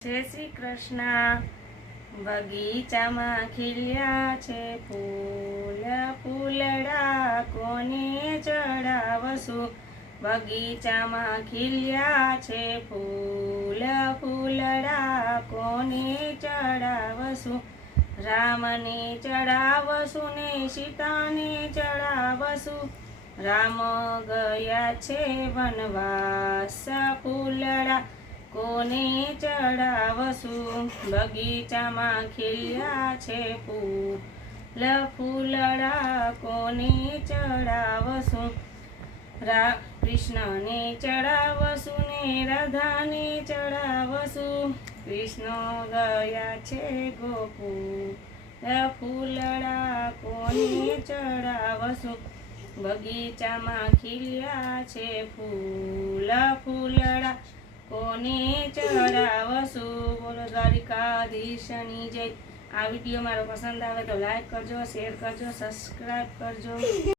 જય શ્રી કૃષ્ણ। બગીચામાં ખીલ્યા છે ફૂલ, ફૂલડા કોને ચડાવશું। બગીચામાં ખીલ્યા છે ફૂલ, ફૂલડા કોને ચડાવશું। રામને ચડાવશું ને સીતાને ચડાવશું। રામ ગયા છે વનવાસ, ફૂલડા કોને ચડાવશું। બગીચામાં ખીલ્યા છે ફૂલ, ફૂલડા કોને ચડાવશું। કૃષ્ણને ચડાવશું ને રાધાને ચડાવશું। કૃષ્ણ ગયા છે ગોકુળ, ફૂલડા કોને ચડાવશું। બગીચામાં ખીલ્યા છે ફૂલ, ફૂલડા કોને ચડાવશું। બોલો દ્વારિકાધીશની જય। આ વિડીયો મારો પસંદ આવે તો લાઈક કરજો, શેર કરજો, સબસ્ક્રાઈબ કરજો।